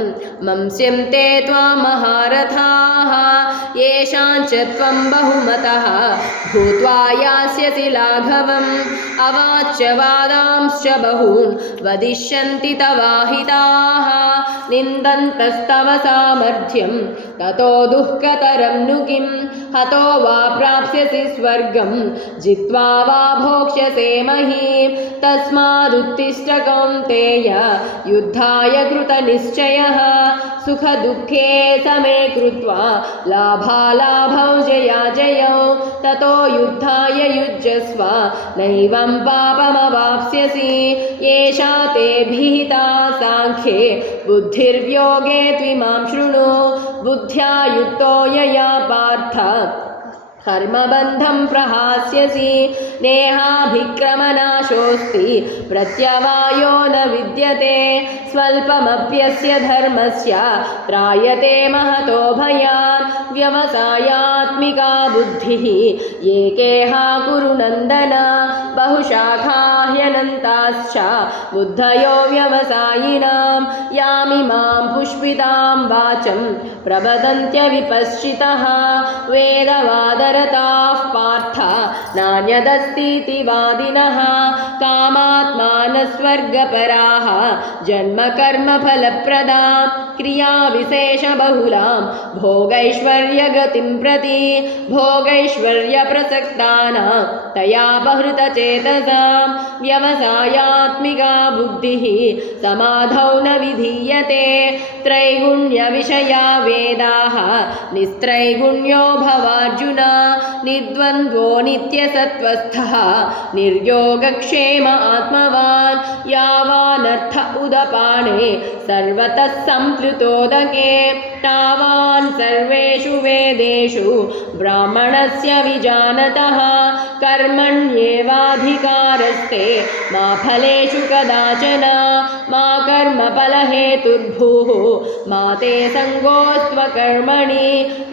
मंस्यन्ते त्वां महारथाः येषाञ्च त्वं बहुमतः भूत्वा यास्यसि लाघवम् अवाच्य वादांश्च बहून् वदिष्यन्ति तवाहिताः निन्दन्तस्तव सामर्थ्यं ततो दुःखतरं नु किं हतो वा प्राप्स्यसि स्वर्गं जित्वा वा भोक्ष्यसे महीं तस्मादुत्तिष्ठ कौन्तेय युद्धाय कृतनिश्चयः सुखदुःखे समे कृत्वा लाभालाभौ जयाजयौ ततो युद्धाय युज्यस्व नैवं पापमवाप्स्यसि एषा ते विहिता साङ्ख्ये बुद्धिर्योगे त्विमां शृणु बुद्ध्या युक्तो यया पार्थ कर्मबन्धं प्रहास्यसि नेहाभिक्रमनाशोऽस्ति प्रत्यवायो न विद्यते स्वल्पमप्यस्य धर्मस्य त्रायते महतो भयात् व्यवसायात्मिका बुद्धिः एकेहा कुरु नन्दन बहुशाखा ह्यनन्ताश्च बुद्धयो व्यवसायिनां यामिमां पुष्पितां वाचं प्रवदन्त्यविपश्चितः वेदवादरताः पार्थ नान्यदस्तीति वादिनः कामात्मानस्वर्गपराः जन्मकर्मफलप्रदां क्रियाविशेषबहुलां भोगैश्वर्यगतिं प्रति भोगैश्वर्यप्रसक्तानां तयापहृतचेतसां व्यवसायात्मिका बुद्धिः समाधौ न विधीयते त्रैगुण्यविषया वेदाः निस्त्रैगुण्यो भवार्जुन निर्द्वन्द्वो नित्यसत्त्वस्थः निर्योगक्षेम आत्मवान् यावानर्थ उदपाने सर्वतः सम्प्लुतोदके तावान् सर्वेषु वेदेषु ब्राह्मणस्य विजानतः कर्मण्येवाधिकारस्ते मा फलेषु कदाचन मा कर्मफलहेतुर्भुः मा ते सङ्गोऽस्त्वकर्मणि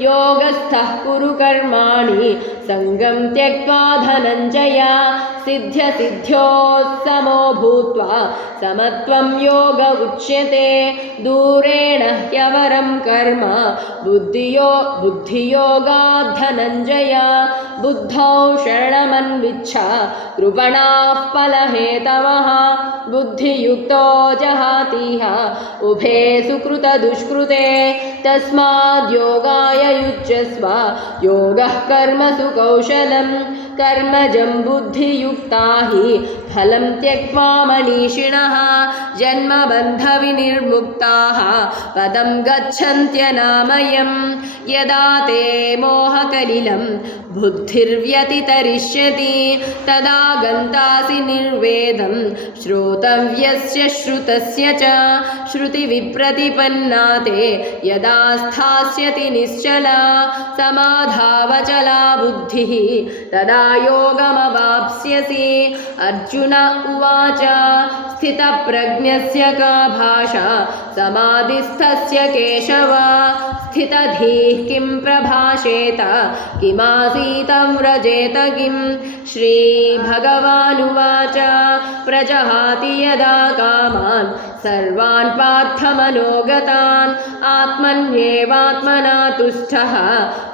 योगस्थः कुरु कर्माणि सङ्गं त्यक्त्वा धनञ्जय सिद्ध्यसिद्ध्योः समो भूत्वा समत्वं योग उच्यते दूरेण ह्यवरं कर्म बुद्धियोगात् धनञ्जय बुद्धौ शरणमन्विच्छ कृपणाः फलहेतवः बुद्धियुक्तो जहातीह उभे सुकृतदुष्कृते तस्माद्योगाय युज्यस्व योगः कर्मसु कौशलं कर्मजं बुद्धियुक्ता हि फलं त्यक्त्वा मनीषिणः जन्मबन्धविनिर्मुक्ताः पदं गच्छन्त्यनामयं यदा ते मोहकलिलं बुद्धिर्व्यतितरिष्यति तदा गन्तासि निर्वेदं श्रोतव्यस्य श्रुतस्य च श्रुतिविप्रतिपन्ना ते यदा स्थास्यति निश्चला समाधावचला बुद्धिः तदा योगमवाप्स्यसि अर्जुन उवाच स्थितप्रज्ञस्य का भाषा समाधिस्थस्य केशव स्थितधीः किं प्रभाषेत किमासीत व्रजेत किं श्रीभगवानुवाच प्रजहाति यदा कामान् सर्वान् पार्थमनोगतान् आत्मन्येवात्मना तुष्टः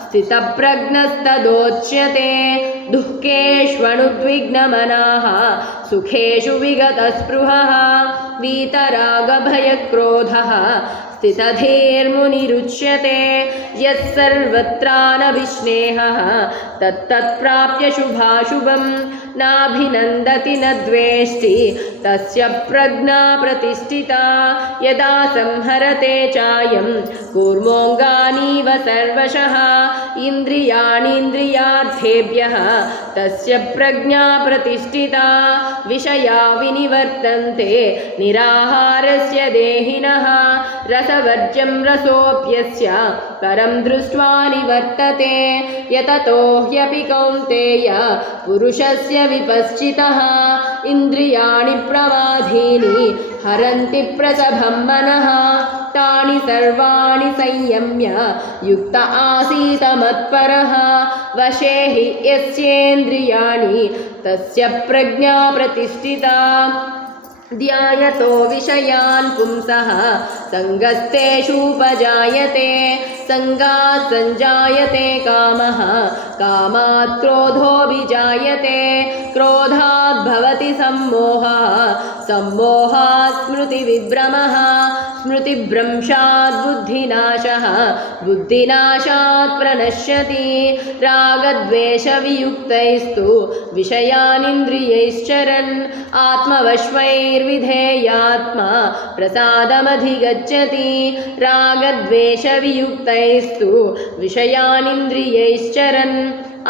स्थितप्रज्ञस्तदोच्यते दुःखेष्वनुद्विग्नमनाः सुखेषु विगतस्पृहः वीतरागभयक्रोधः स्थितधीर्मुनिरुच्यते यः सर्वत्रानभिस्नेहः तत्तत्प्राप्य शुभाशुभं नाभिनन्दति न द्वेष्टि तस्य प्रज्ञा प्रतिष्ठिता यदा संहरते चायं कूर्मोऽङ्गानीव सर्वशः इन्द्रियाणीन्द्रियार्थेभ्यः तस्य प्रज्ञा प्रतिष्ठिता विषया विनिवर्तन्ते निराहारस्य देहिनः रसवर्ज्यं रसोऽप्यस्य परं दृष्ट्वा निवर्तते यततो ह्यपि कौन्तेय पुरुषस्य विपश्चितः इन्द्रियाणि प्रमाधीनि हरन्ति प्रसभं मनः तानि सर्वाणि संयम्य युक्त आसीत मत्परः वशे हि यस्येन्द्रियाणि तस्य प्रज्ञा प्रतिष्ठिता ध्यायतो विषयान् पुंसः सङ्गस्तेषूपजायते सङ्गात् सञ्जायते कामः कामात् क्रोधोऽभिजायते क्रोधात् भवति सम्मोहः सम्मोहात् स्मृतिविभ्रमः स्मृतिभ्रंशात् बुद्धिनाशः बुद्धिनाशात् प्रणश्यति रागद्वेषवियुक्तैस्तु विषयानिन्द्रियैश्चरन् आत्मवश्वैर्विधेयात्मा प्रसादमधिगच्छति रागद्वेषवियुक्तैस्तु विषयानिन्द्रियैश्चरन्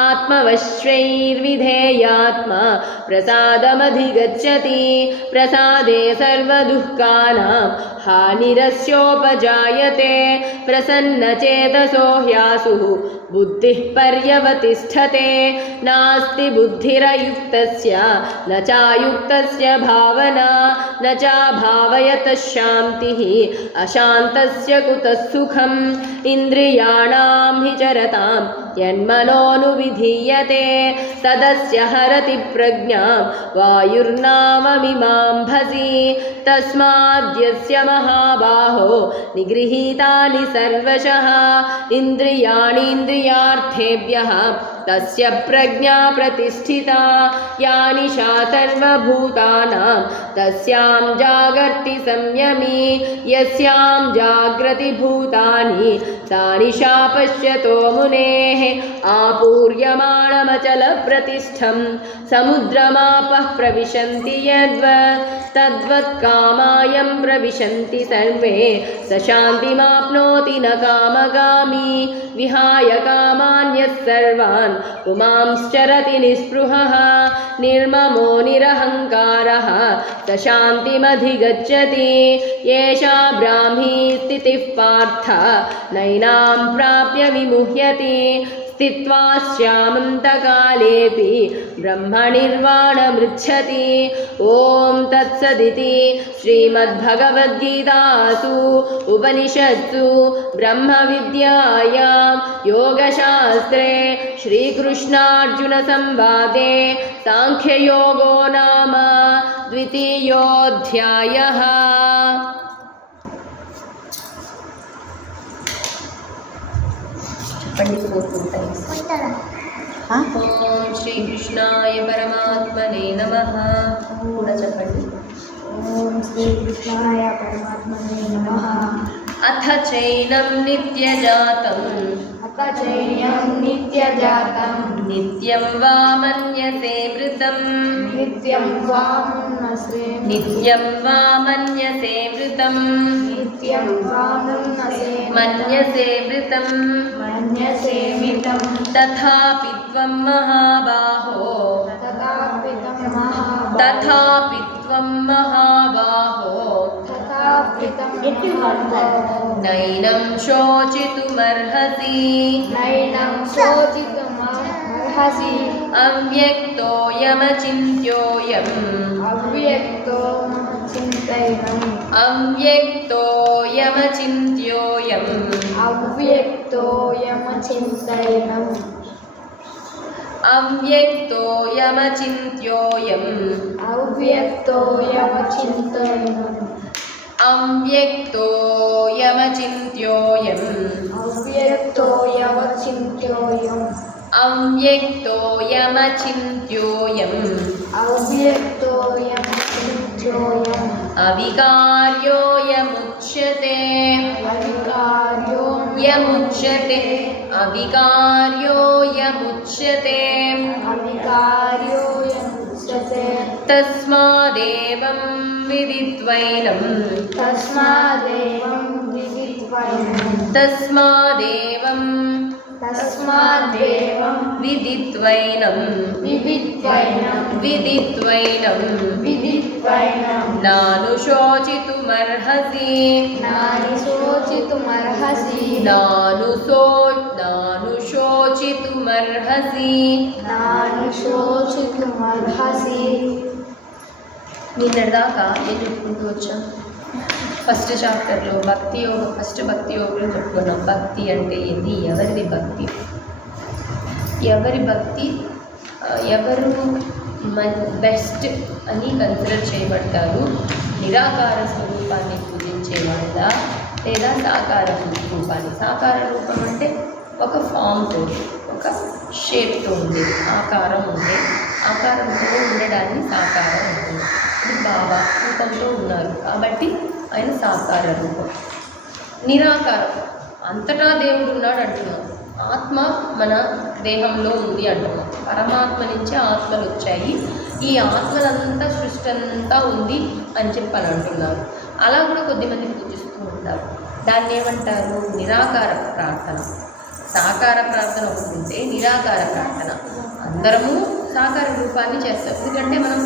आत्मवश्वैर्विधेयात्मा प्रसादमधिगच्छति प्रसादे सर्वदुःखानां हानिरस्योपजायते प्रसन्नचेतसो ह्यासुः बुद्धिः पर्यवतिष्ठते नास्ति बुद्धिरयुक्तस्य न चायुक्तस्य भावना न चाभावयतः शान्तिः अशान्तस्य कुतः सुखम् इन्द्रियाणां हि चरतां यन्मनोनुविधीयते तदस्य हरति प्रज्ञां वायुर्नावमिमाम्भसि तस्माद्यस्य महाबाहो निगृहीतानि सर्वशः इन्द्रियाणीन्द्रियार्थेभ्यः तस्य प्रज्ञा प्रतिष्ठिता या निशा सर्वभूतानां तस्यां जागर्ति संयमी यस्यां जाग्रति भूतानि सा निशा पश्यतो मुनेः आपूर्यमाणमचलप्रतिष्ठं समुद्रमापः प्रविशन्ति यद्वत् तद्वत् कामायं प्रविशन्ति सर्वे स शान्तिमाप्नोति न कामगामी विहाय कामान्यः सर्वान् पुमांश्चरति निःस्पृहः निर्ममो निरहङ्कारः स शान्तिमधिगच्छति एषा ब्राह्मी स्थितिः पार्थ नैनां प्राप्य विमुह्यति स्थित्वा श्यामन्तकालेऽपि ब्रह्मनिर्वाणमृच्छति ॐ तत्सदिति श्रीमद्भगवद्गीतासु उपनिषत्सु ब्रह्मविद्यायां योगशास्त्रे श्रीकृष्णार्जुनसंवादे साङ्ख्ययोगो नाम द्वितीयोऽध्यायः। ॐ श्रीकृष्णाय परमात्मने नमः। ॐ श्रीकृष्णाय परमात्मने नमः। अथ चैनं नित्यजातं नित्यं वा मन्यसे मृतं नित्यं वा मन्यसे मृतं तथापि त्वं महाबाहो नैनं शोचितुमर्हसि अविकार्योऽयमुच्यते तस्मादेवं विदित्वैनं नानुशोचितुमर्हसि నిన్నటిదాకా ఏం చెప్పుకుంటూ వచ్చాం? ఫస్ట్ చాప్టర్లో భక్తి యోగం, భక్తి యోగంలో చెప్పుకున్నాం. భక్తి అంటే ఏంది, ఎవరిది భక్తి, ఎవరు బెస్ట్ అని కన్సిడర్ చేయబడతారు? నిరాకార స్వరూపాన్ని పూజించే వాళ్ళ లేదా సాకార రూపాన్ని? సాకార రూపం అంటే ఒక ఫామ్తో, ఒక షేప్తో ఉండే, ఆకారం ఉండే, ఆ ఆకారంతో ఉండడాన్ని సాకారం అంటుంది. ఇది బాబా రూపంతో ఉన్నారు కాబట్టి ఆయన సాకార రూపం. నిరాకారం, అంతటా దేవుడు ఉన్నాడు అంటున్నాం. ఆత్మ మన దేహంలో ఉంది అంటున్నాం. పరమాత్మ నుంచి ఆత్మలు వచ్చాయి, ఈ ఆత్మలంతా సృష్టి అంతా ఉంది అని చెప్పని అంటున్నారు. అలా కూడా కొద్దిమంది పూజిస్తూ ఉంటారు. దాన్ని ఏమంటారు? నిరాకార ప్రార్థన. సాకార ప్రార్థన ఒకటి ఉంటే నిరాకార ప్రార్థన. అందరము సాకార రూపాన్ని చేస్తాం, ఎందుకంటే మనం